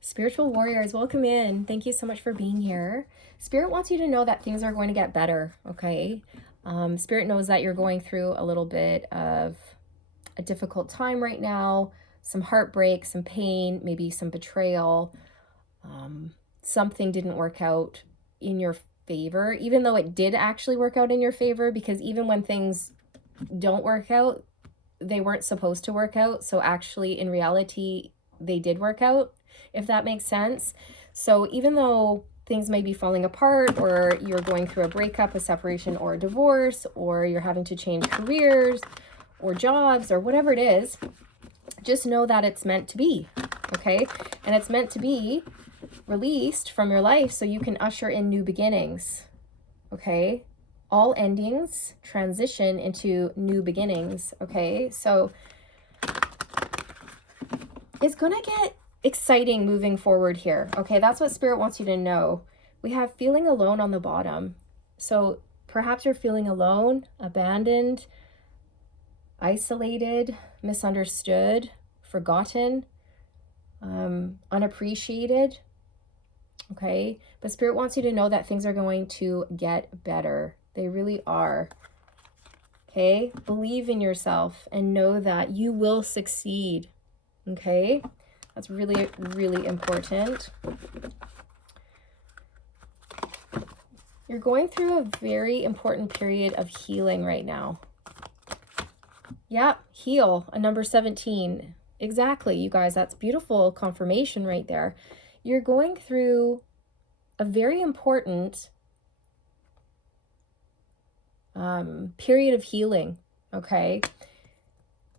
Spiritual warriors, welcome in. Thank you so much for being here. Spirit wants you to know that things are going to get better, okay? Spirit knows that you're going through a little bit of a difficult time right now, some heartbreak, some pain, maybe some betrayal. Something didn't work out in your favor, even though it did actually work out in your favor, because even when things don't work out, they weren't supposed to work out. So actually, in reality, they did work out, if that makes sense. So even though things may be falling apart, or you're going through a breakup, a separation, or a divorce, or you're having to change careers or jobs or whatever it is, just know that it's meant to be, okay? And it's meant to be released from your life so you can usher in new beginnings, okay? All endings transition into new beginnings, okay? So it's gonna get exciting moving forward here, okay? That's what Spirit wants you to know. We have feeling alone on the bottom. So perhaps you're feeling alone, abandoned, isolated, misunderstood, forgotten, unappreciated, okay? But Spirit wants you to know that things are going to get better. They really are. Okay? Believe in yourself and know that you will succeed. Okay? That's really, really important. You're going through a very important period of healing right now. Yeah, heal, a number 17. Exactly, you guys. That's beautiful confirmation right there. You're going through a very important period of healing, okay?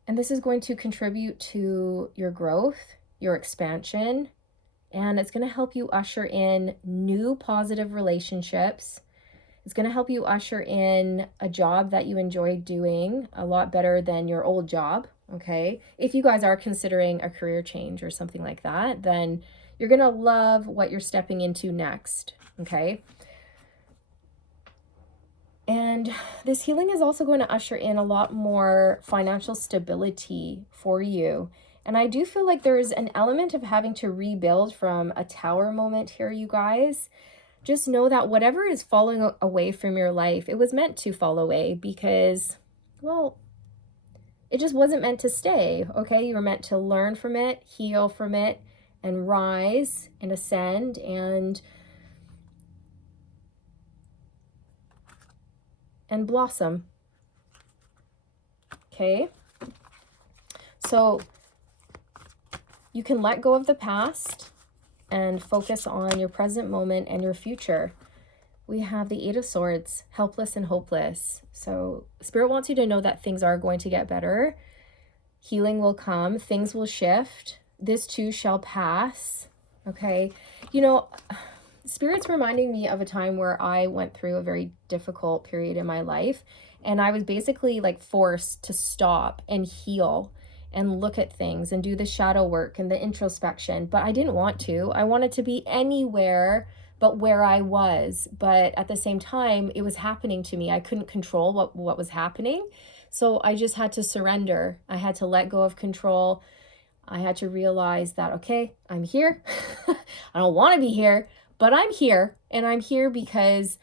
And this is going to contribute to your growth, your expansion, and it's going to help you usher in new positive relationships. It's going to help you usher in a job that you enjoy doing a lot better than your old job, okay? If you guys are considering a career change or something like that, then you're going to love what you're stepping into next, okay? And this healing is also going to usher in a lot more financial stability for you. And I do feel like there's an element of having to rebuild from a tower moment here, you guys. Just know that whatever is falling away from your life, it was meant to fall away because, well, it just wasn't meant to stay, okay? You were meant to learn from it, heal from it, and rise and ascend and blossom, okay? So you can let go of the past and focus on your present moment and your future. We have the Eight of Swords, helpless and hopeless. So Spirit wants you to know that things are going to get better. Healing will come. Things will shift. This too shall pass. Okay. You know, Spirit's reminding me of a time where I went through a very difficult period in my life. And I was basically like forced to stop and heal and look at things and do the shadow work and the introspection. But I didn't want to. I wanted to be anywhere but where I was. But at the same time, it was happening to me. I couldn't control what was happening. So I just had to surrender. I had to let go of control. I had to realize that, okay, I'm here. I don't want to be here, but I'm here. And I'm here because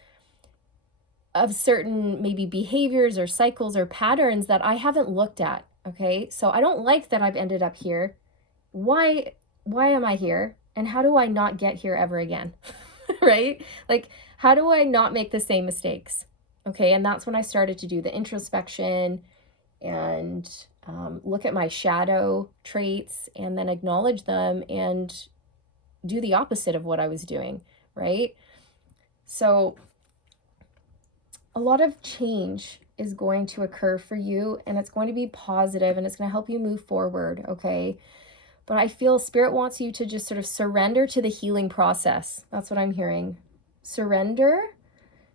of certain maybe behaviors or cycles or patterns that I haven't looked at. Okay, so I don't like that I've ended up here. Why am I here? And how do I not get here ever again? Right? Like, how do I not make the same mistakes? Okay, and that's when I started to do the introspection and look at my shadow traits and then acknowledge them and do the opposite of what I was doing, right? So a lot of change is going to occur for you, and it's going to be positive and it's going to help you move forward, okay? But I feel Spirit wants you to just sort of surrender to the healing process. That's what I'm hearing. Surrender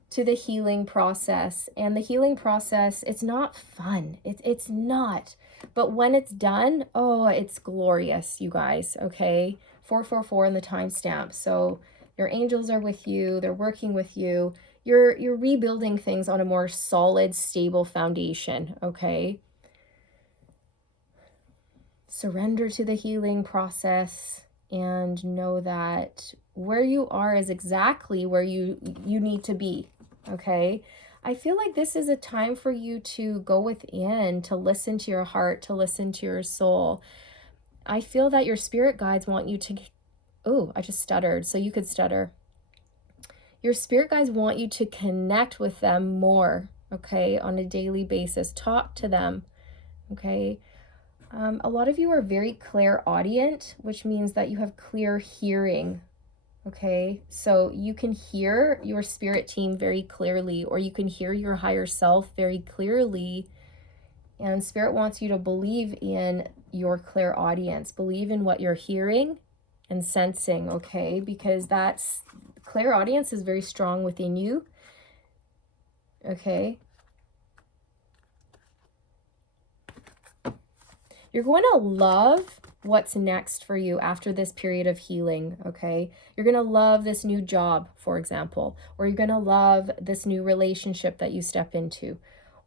to the healing process. And the healing process, it's not fun. It's not. But when it's done, oh, it's glorious, you guys, okay? 444 in the timestamp. So your angels are with you. They're working with you. You're rebuilding things on a more solid, stable foundation, okay? Surrender to the healing process and know that where you are is exactly where you need to be, okay? I feel like this is a time for you to go within, to listen to your heart, to listen to your soul. I feel that your spirit guides want you to, oh, I just stuttered, so you could stutter. Your spirit guides want you to connect with them more, okay, on a daily basis. Talk to them, okay? A lot of you are very clairaudient, which means that you have clear hearing, okay? So you can hear your spirit team very clearly, or you can hear your higher self very clearly. And spirit wants you to believe in your clairaudience, believe in what you're hearing and sensing, okay? Because that's, clairaudience is very strong within you, okay? You're going to love what's next for you after this period of healing, okay? You're going to love this new job, for example, or you're going to love this new relationship that you step into,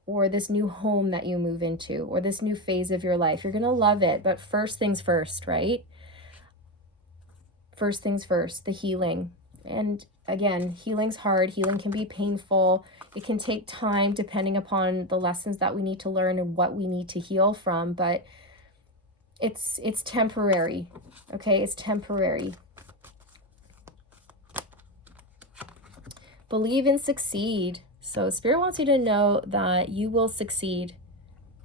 or this new home that you move into, or this new phase of your life. You're going to love it, but first things first, right? First things first, the healing. And again, healing's hard. Healing can be painful. It can take time depending upon the lessons that we need to learn and what we need to heal from, but it's temporary, okay? It's temporary. Believe and succeed. So Spirit wants you to know that you will succeed,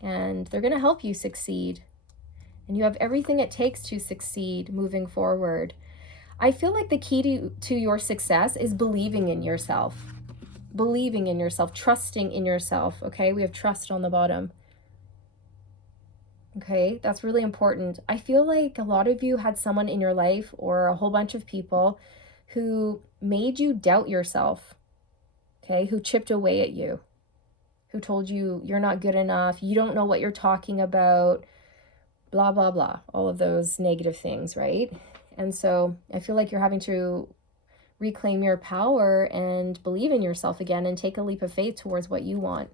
and they're going to help you succeed. And you have everything it takes to succeed moving forward. I feel like the key to your success is believing in yourself. Believing in yourself, trusting in yourself, okay? We have trust on the bottom. Okay, that's really important. I feel like a lot of you had someone in your life, or a whole bunch of people, who made you doubt yourself, okay? Who chipped away at you, who told you you're not good enough, you don't know what you're talking about, blah, blah, blah, all of those negative things, right? And so I feel like you're having to reclaim your power and believe in yourself again and take a leap of faith towards what you want.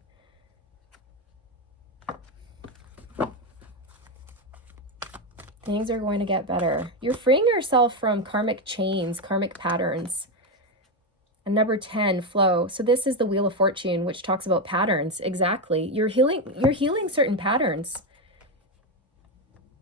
Things are going to get better. You're freeing yourself from karmic chains, karmic patterns. And number 10, flow. So this is the Wheel of Fortune, which talks about patterns. Exactly. You're healing certain patterns.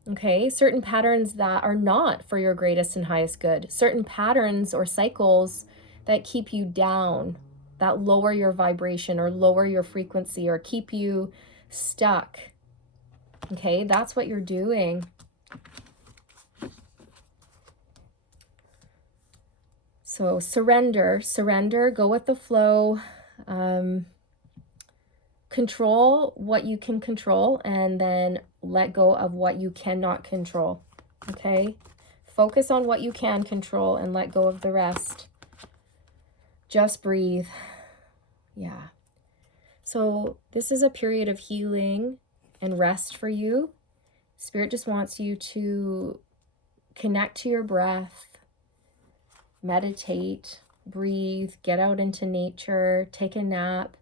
Okay? Certain patterns that are not for your greatest and highest good. Certain patterns or cycles that keep you down, that lower your vibration or lower your frequency or keep you stuck. Okay? That's what you're doing. So surrender, go with the flow, control what you can control, and then let go of what you cannot control, okay? Focus on what you can control and let go of the rest. Just breathe. Yeah. So this is a period of healing and rest for you. Spirit just wants you to connect to your breath, meditate, breathe, get out into nature, take a nap.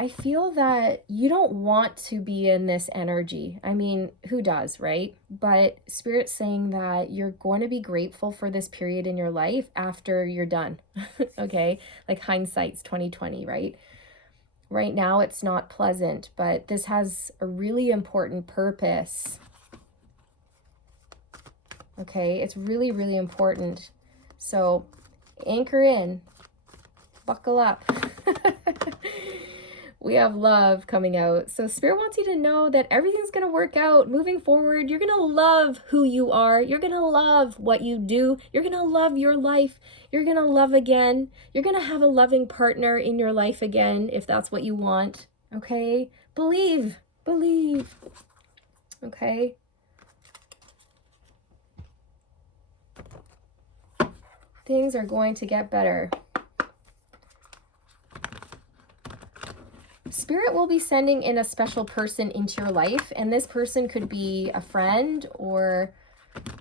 I feel that you don't want to be in this energy. I mean, who does, right? But Spirit's saying that you're going to be grateful for this period in your life after you're done. Okay? Like hindsight's 2020, right? Right now it's not pleasant, but this has a really important purpose. Okay, it's really, really important. So anchor in, buckle up. We have love coming out. So Spirit wants you to know that everything's going to work out moving forward. You're going to love who you are. You're going to love what you do. You're going to love your life. You're going to love again. You're going to have a loving partner in your life again, if that's what you want. Okay? Believe. Okay? Things are going to get better. Spirit will be sending in a special person into your life, and this person could be a friend, or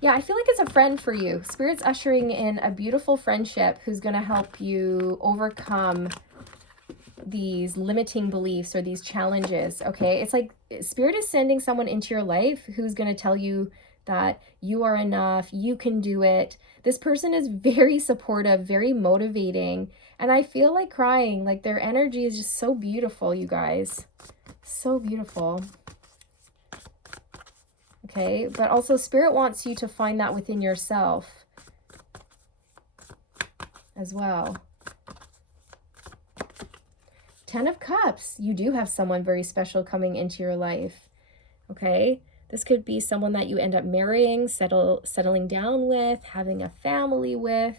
yeah, I feel like it's a friend for you. Spirit's ushering in a beautiful friendship who's going to help you overcome these limiting beliefs or these challenges, okay? It's like Spirit is sending someone into your life who's going to tell you that you are enough, you can do it. This person is very supportive, very motivating, and I feel like crying. Like their energy is just so beautiful, you guys. So beautiful. Okay, but also Spirit wants you to find that within yourself as well. 10 of Cups. You do have someone very special coming into your life. Okay, this could be someone that you end up marrying, settling down with, having a family with.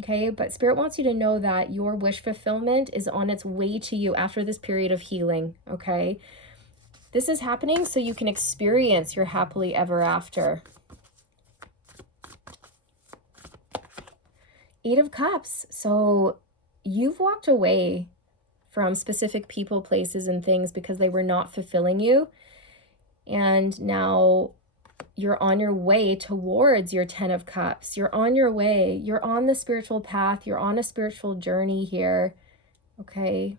Okay, but Spirit wants you to know that your wish fulfillment is on its way to you after this period of healing. Okay, this is happening so you can experience your happily ever after. 8 of Cups. So you've walked away from specific people, places, and things because they were not fulfilling you. And now you're on your way towards your 10 of Cups. You're on your way. You're on the spiritual path. You're on a spiritual journey here. Okay.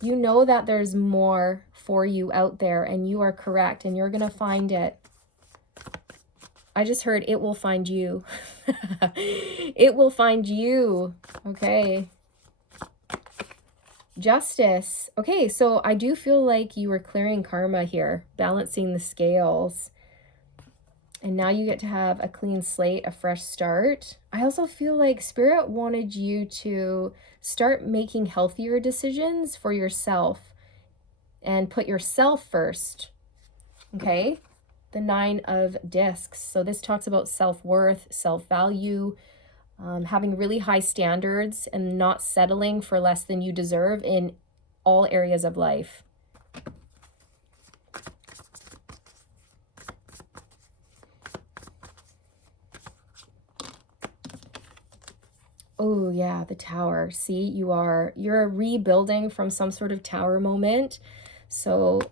You know that there's more for you out there, and you are correct, and you're going to find it. I just heard it will find you. It will find you. Okay. Justice. Okay, so I do feel like you were clearing karma here, balancing the scales. And now you get to have a clean slate, a fresh start. I also feel like Spirit wanted you to start making healthier decisions for yourself and put yourself first. Okay? The 9 of Discs. So this talks about self-worth, self-value, having really high standards and not settling for less than you deserve in all areas of life. Oh yeah, the Tower. See, you're rebuilding from some sort of tower moment. So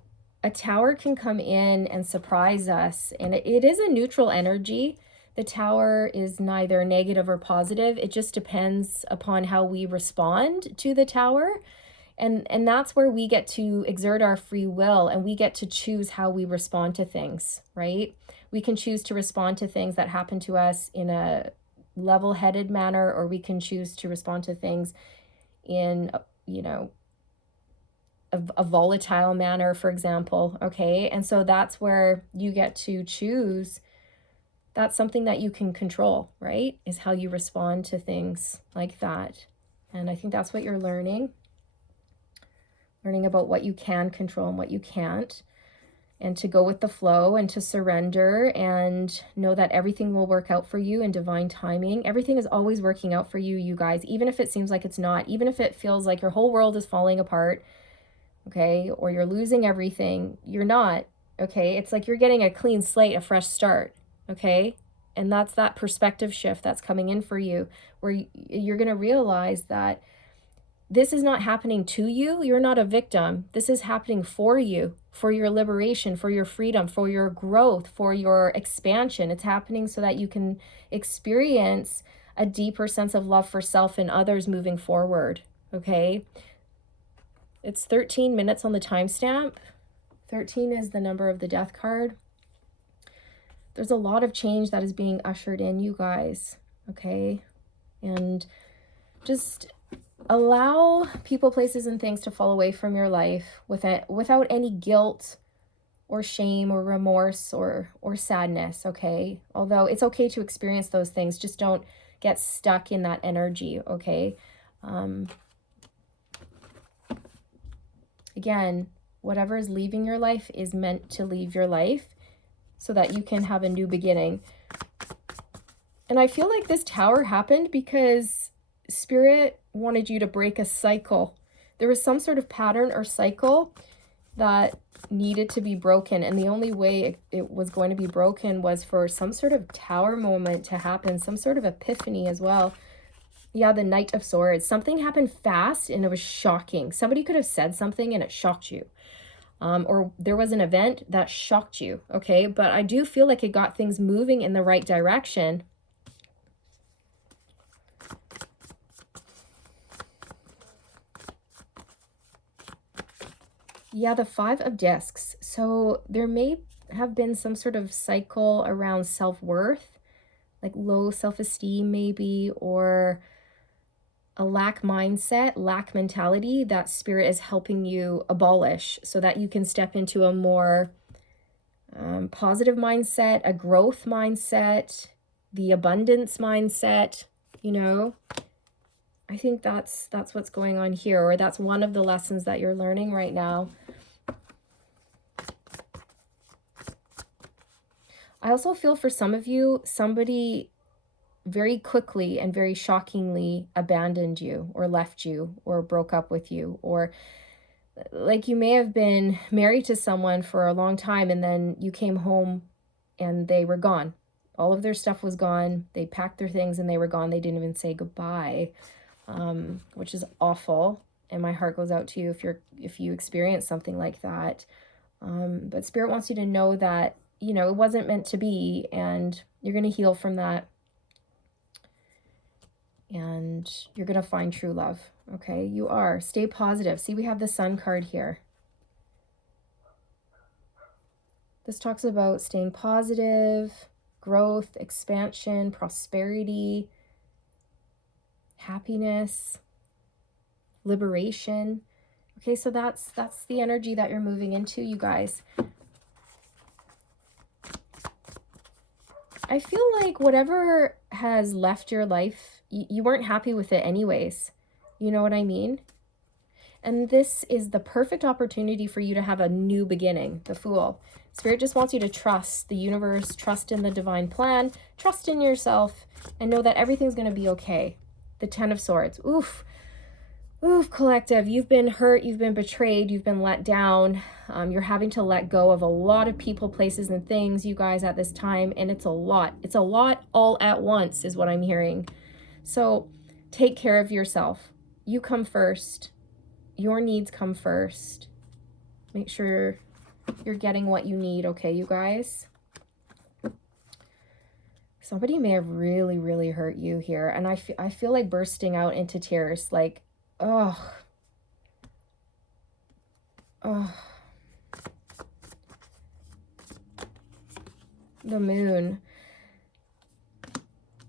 a tower can come in and surprise us, and it is a neutral energy. The Tower is neither negative or positive. It just depends upon how we respond to the Tower. And that's where we get to exert our free will, and we get to choose how we respond to things, right? We can choose to respond to things that happen to us in a level-headed manner, or we can choose to respond to things in, you know, a volatile manner, for example. Okay. And so that's where you get to choose. That's something that you can control, right? Is how you respond to things like that. And I think that's what you're learning about what you can control and what you can't, and to go with the flow and to surrender and know that everything will work out for you in divine timing. Everything is always working out for you, you guys, even if it seems like it's not, even if it feels like your whole world is falling apart, okay, or you're losing everything. You're not, okay? It's like you're getting a clean slate, a fresh start, okay? And that's that perspective shift that's coming in for you, where you're going to realize that this is not happening to you. You're not a victim. This is happening for you, for your liberation, for your freedom, for your growth, for your expansion. It's happening so that you can experience a deeper sense of love for self and others moving forward, okay? It's 13 minutes on the timestamp. 13 is the number of the Death card. There's a lot of change that is being ushered in, you guys, okay? And just allow people, places, and things to fall away from your life without any guilt or shame or remorse or sadness, okay? Although it's okay to experience those things, just don't get stuck in that energy, okay? Again, whatever is leaving your life is meant to leave your life so that you can have a new beginning. And I feel like this Tower happened because Spirit wanted you to break a cycle. There was some sort of pattern or cycle that needed to be broken, and the only way it was going to be broken was for some sort of Tower moment to happen, some sort of epiphany as well. Yeah, the Knight of Swords. Something happened fast and it was shocking. Somebody could have said something and it shocked you. Or there was an event that shocked you, okay? But I do feel like it got things moving in the right direction. Yeah, the 5 of Discs. So there may have been some sort of cycle around self-worth, like low self-esteem maybe, or a lack mindset, lack mentality that Spirit is helping you abolish so that you can step into a more positive mindset, a growth mindset, the abundance mindset, you know. I think that's what's going on here, or that's one of the lessons that you're learning right now. I also feel for some of you, somebody very quickly and very shockingly abandoned you or left you or broke up with you, or like you may have been married to someone for a long time and then you came home and they were gone. All of their stuff was gone. They packed their things and they were gone. They didn't even say goodbye, which is awful. And my heart goes out to you if you experience something like that. But Spirit wants you to know that, you know, it wasn't meant to be, and you're going to heal from that. And you're going to find true love. Okay, you are. Stay positive. See, we have the Sun card here. This talks about staying positive, growth, expansion, prosperity, happiness, liberation. Okay, so that's the energy that you're moving into, you guys. I feel like whatever has left your life, you weren't happy with it anyways. You know what I mean? And this is the perfect opportunity for you to have a new beginning, the Fool. Spirit just wants you to trust the universe, trust in the divine plan, trust in yourself, and know that everything's going to be okay. The Ten of Swords. Oof, collective. You've been hurt, you've been betrayed, you've been let down. You're having to let go of a lot of people, places, and things, you guys, at this time. And it's a lot. It's a lot all at once is what I'm hearing. So take care of yourself. You come first. Your needs come first. Make sure you're getting what you need, okay, you guys? Somebody may have really, really hurt you here. And I feel like bursting out into tears. Like, oh. The Moon.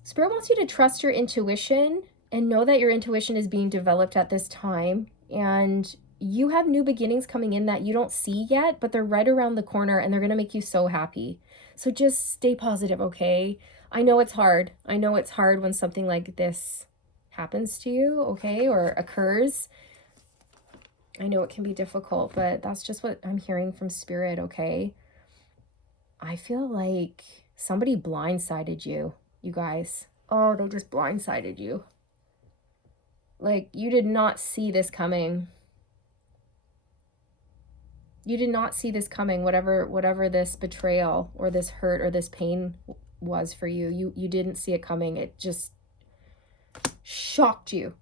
Spirit wants you to trust your intuition and know that your intuition is being developed at this time. And you have new beginnings coming in that you don't see yet, but they're right around the corner and they're going to make you so happy. So just stay positive, okay? I know it's hard. I know it's hard when something like this happens to you, okay, or occurs. I know it can be difficult, but that's just what I'm hearing from Spirit, okay? I feel like somebody blindsided you, you guys. Oh, they just blindsided you. Like, you did not see this coming. You did not see this coming, whatever this betrayal or this hurt or this pain was for you. You didn't see it coming. It just shocked you.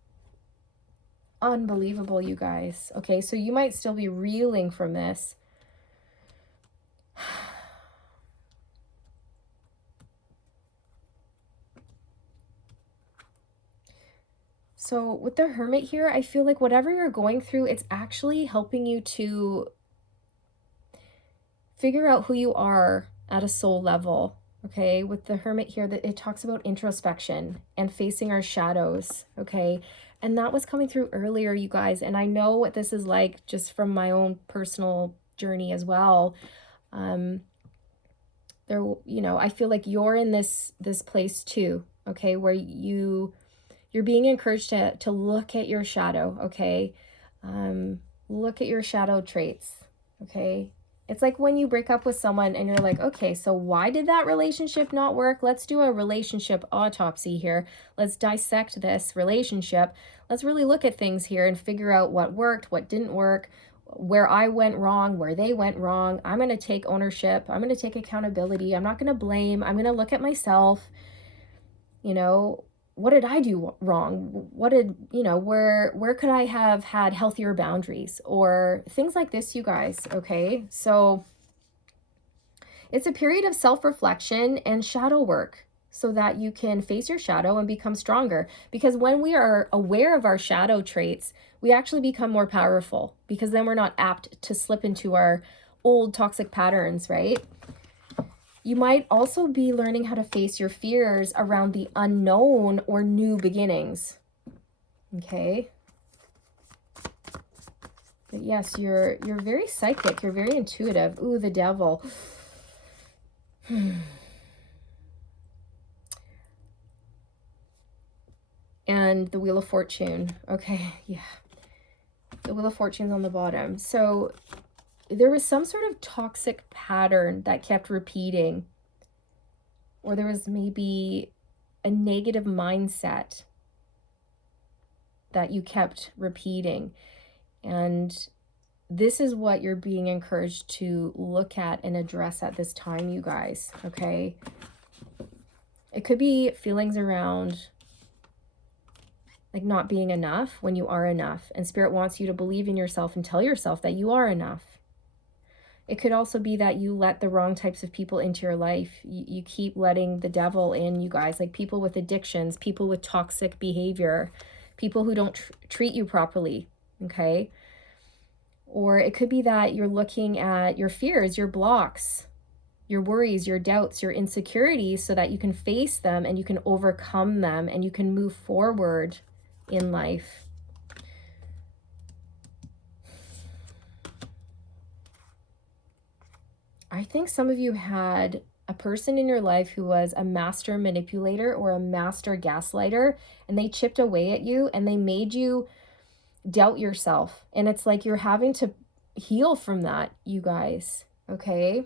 Unbelievable, you guys. Okay, so you might still be reeling from this. So with the Hermit here, I feel like whatever you're going through, it's actually helping you to figure out who you are at a soul level. Okay, with the Hermit here, that it talks about introspection and facing our shadows. Okay, and that was coming through earlier, you guys. And I know what this is like just from my own personal journey as well. There, you know, I feel like you're in this place too. Okay, where you're being encouraged to look at your shadow. Okay, look at your shadow traits. Okay. It's like when you break up with someone and you're like, okay, so why did that relationship not work? Let's do a relationship autopsy here. Let's dissect this relationship. Let's really look at things here and figure out what worked, what didn't work, where I went wrong, where they went wrong. I'm going to take ownership. I'm going to take accountability. I'm not going to blame. I'm going to look at myself. You know, what did I do wrong? What did, you know, where could I have had healthier boundaries or things like this, you guys, okay? So it's a period of self-reflection and shadow work so that you can face your shadow and become stronger. Because when we are aware of our shadow traits, we actually become more powerful, because then we're not apt to slip into our old toxic patterns, right? You might also be learning how to face your fears around the unknown or new beginnings. Okay. But yes, you're very psychic. You're very intuitive. Ooh, the devil. And the Wheel of Fortune. Okay, yeah. The Wheel of Fortune's on the bottom. So there was some sort of toxic pattern that kept repeating. Or there was maybe a negative mindset that you kept repeating. And this is what you're being encouraged to look at and address at this time, you guys, okay? It could be feelings around like not being enough when you are enough. And Spirit wants you to believe in yourself and tell yourself that you are enough. It could also be that you let the wrong types of people into your life. You keep letting the devil in, you guys, like people with addictions, people with toxic behavior, people who don't treat you properly, okay? Or it could be that you're looking at your fears, your blocks, your worries, your doubts, your insecurities so that you can face them and you can overcome them and you can move forward in life. I think some of you had a person in your life who was a master manipulator or a master gaslighter, and they chipped away at you and they made you doubt yourself. And it's like you're having to heal from that, you guys, okay?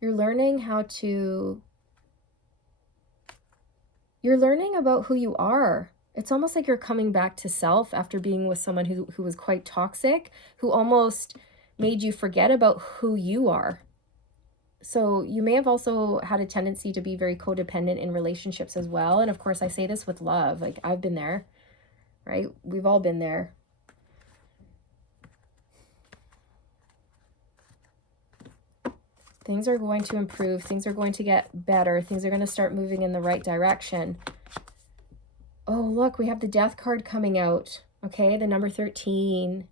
You're learning about who you are. It's almost like you're coming back to self after being with someone who was quite toxic, who almost made you forget about who you are. So you may have also had a tendency to be very codependent in relationships as well. And of course, I say this with love. Like, I've been there, right? We've all been there. Things are going to improve. Things are going to get better. Things are going to start moving in the right direction. Oh, look, we have the Death card coming out. Okay, the number 13.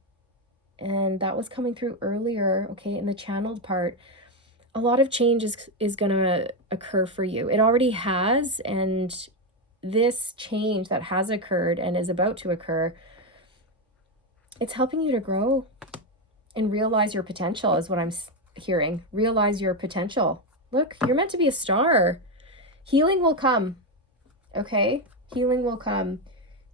And that was coming through earlier, okay, in the channeled part. A lot of change is going to occur for you. It already has, and this change that has occurred and is about to occur, it's helping you to grow and realize your potential is what I'm hearing. Realize your potential. Look, you're meant to be a star. Healing will come, okay? Healing will come.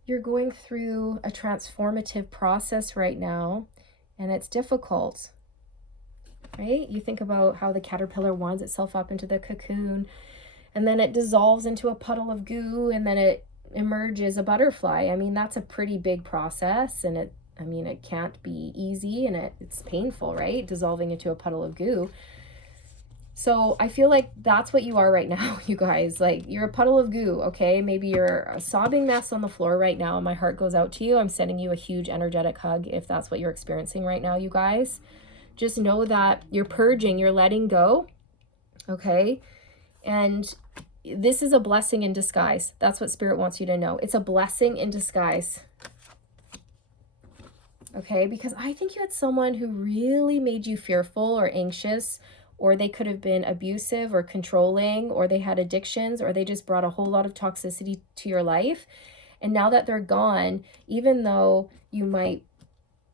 You're going through a transformative process right now, and it's difficult, right? You think about how the caterpillar winds itself up into the cocoon, and then it dissolves into a puddle of goo, and then it emerges a butterfly. I mean, that's a pretty big process, and it can't be easy, and it's painful, right? Dissolving into a puddle of goo. So I feel like that's what you are right now, you guys. Like, you're a puddle of goo, okay? Maybe you're a sobbing mess on the floor right now, and my heart goes out to you. I'm sending you a huge energetic hug if that's what you're experiencing right now, you guys. Just know that you're purging, you're letting go, okay? And this is a blessing in disguise. That's what Spirit wants you to know. It's a blessing in disguise. Okay, because I think you had someone who really made you fearful or anxious, or they could have been abusive or controlling, or they had addictions, or they just brought a whole lot of toxicity to your life. And now that they're gone, even though you might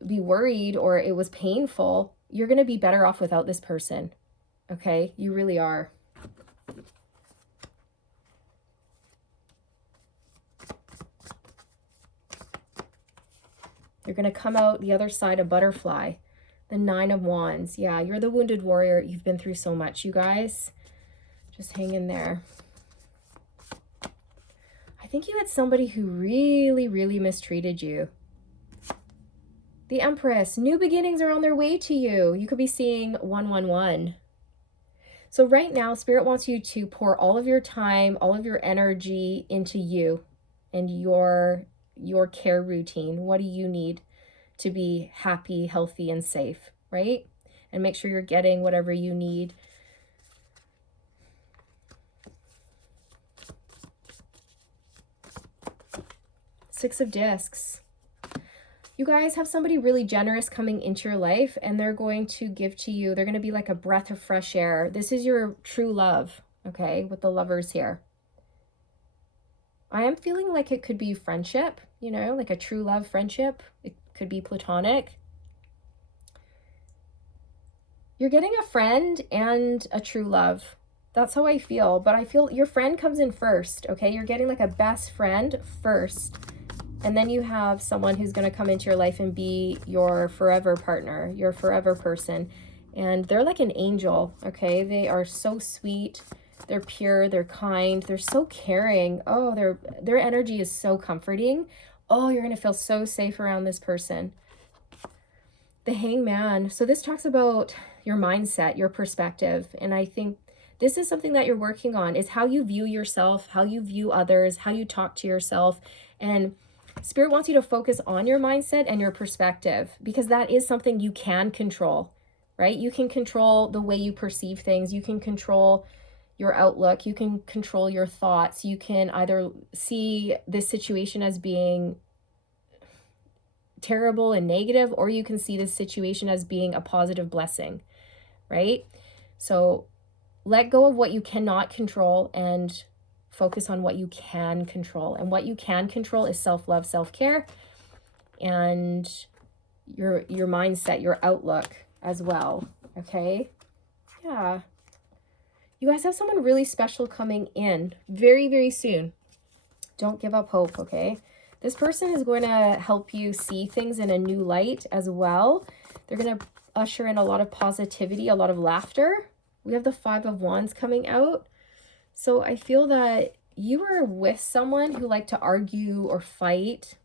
be worried or it was painful, you're going to be better off without this person. Okay, you really are. You're going to come out the other side a butterfly. The 9 of Wands. Yeah, you're the wounded warrior. You've been through so much, you guys. Just hang in there. I think you had somebody who really, really mistreated you. The Empress. New beginnings are on their way to you. You could be seeing 111. So right now, Spirit wants you to pour all of your time, all of your energy into you and your care routine. What do you need to be happy, healthy, and safe, right? And make sure you're getting whatever you need. Six of Discs. You guys have somebody really generous coming into your life, and they're going to give to you. They're going to be like a breath of fresh air. This is your true love, okay, with the Lovers here. I am feeling like it could be friendship, you know, like a true love friendship. It could be platonic. You're getting a friend and a true love. That's how I feel. But I feel your friend comes in first, okay? You're getting like a best friend first. And then you have someone who's going to come into your life and be your forever partner, your forever person. And they're like an angel, okay? They are so sweet. They're pure. They're kind. They're so caring. Oh, their energy is so comforting. Oh, you're going to feel so safe around this person. The Hangman. So this talks about your mindset, your perspective. And I think this is something that you're working on, is how you view yourself, how you view others, how you talk to yourself. And Spirit wants you to focus on your mindset and your perspective, because that is something you can control, right? You can control the way you perceive things. You can control your outlook. You can control your thoughts. You can either see this situation as being terrible and negative, or you can see this situation as being a positive blessing, right? So let go of what you cannot control and focus on what you can control. And what you can control is self-love, self-care, and your mindset, your outlook as well. Okay? Yeah. You guys have someone really special coming in very, very soon. Don't give up hope, okay? This person is going to help you see things in a new light as well. They're going to usher in a lot of positivity, a lot of laughter. We have the 5 of Wands coming out. So I feel that you are with someone who liked to argue or fight.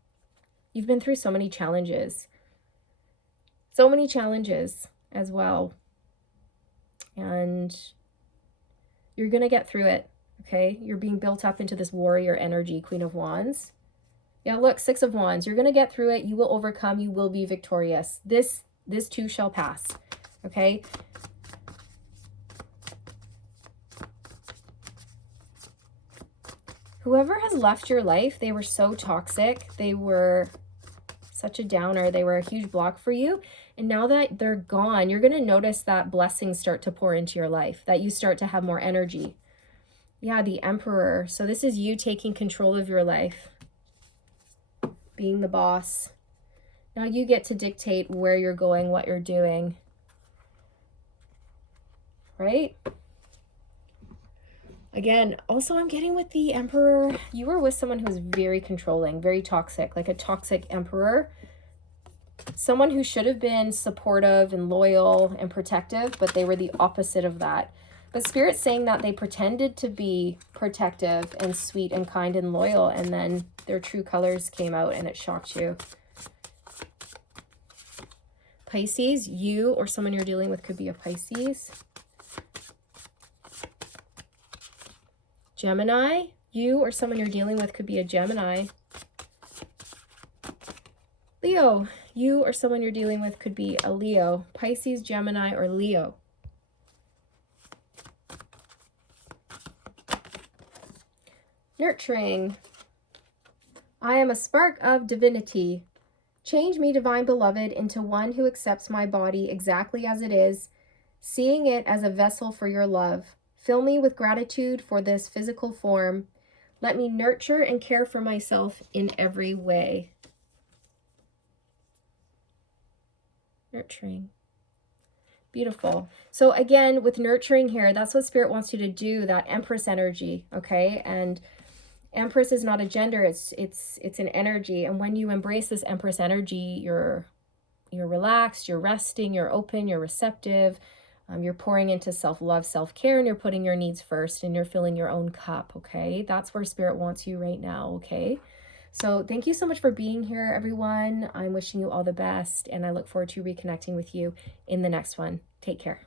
You've been through so many challenges. So many challenges as well. And you're going to get through it, okay? You're being built up into this warrior energy, Queen of Wands. Yeah, look, 6 of Wands. You're going to get through it. You will overcome. You will be victorious. This too shall pass, okay? Whoever has left your life, they were so toxic. They were such a downer. They were a huge block for you. And now that they're gone, you're going to notice that blessings start to pour into your life, that you start to have more energy. Yeah, the Emperor. So this is you taking control of your life, being the boss. Now you get to dictate where you're going, what you're doing, right? Again, also I'm getting with the Emperor, you were with someone who was very controlling, very toxic, like a toxic Emperor. Someone who should have been supportive and loyal and protective, but they were the opposite of that. But Spirit's saying that they pretended to be protective and sweet and kind and loyal, and then their true colors came out and it shocked you. Pisces, you or someone you're dealing with could be a Pisces. Gemini, you or someone you're dealing with could be a Gemini. Leo, you or someone you're dealing with could be a Leo. Pisces, Gemini, or Leo. Nurturing. I am a spark of divinity. Change me, divine beloved, into one who accepts my body exactly as it is, seeing it as a vessel for your love. Fill me with gratitude for this physical form. Let me nurture and care for myself in every way. Nurturing. Beautiful. So again, with nurturing here, that's what Spirit wants you to do, that Empress energy, okay? And Empress is not a gender, it's an energy. And when you embrace this Empress energy, you're relaxed, you're resting, you're open, you're receptive. You're pouring into self-love, self-care, and you're putting your needs first, and you're filling your own cup, okay? That's where Spirit wants you right now, okay? So thank you so much for being here, everyone. I'm wishing you all the best, and I look forward to reconnecting with you in the next one. Take care.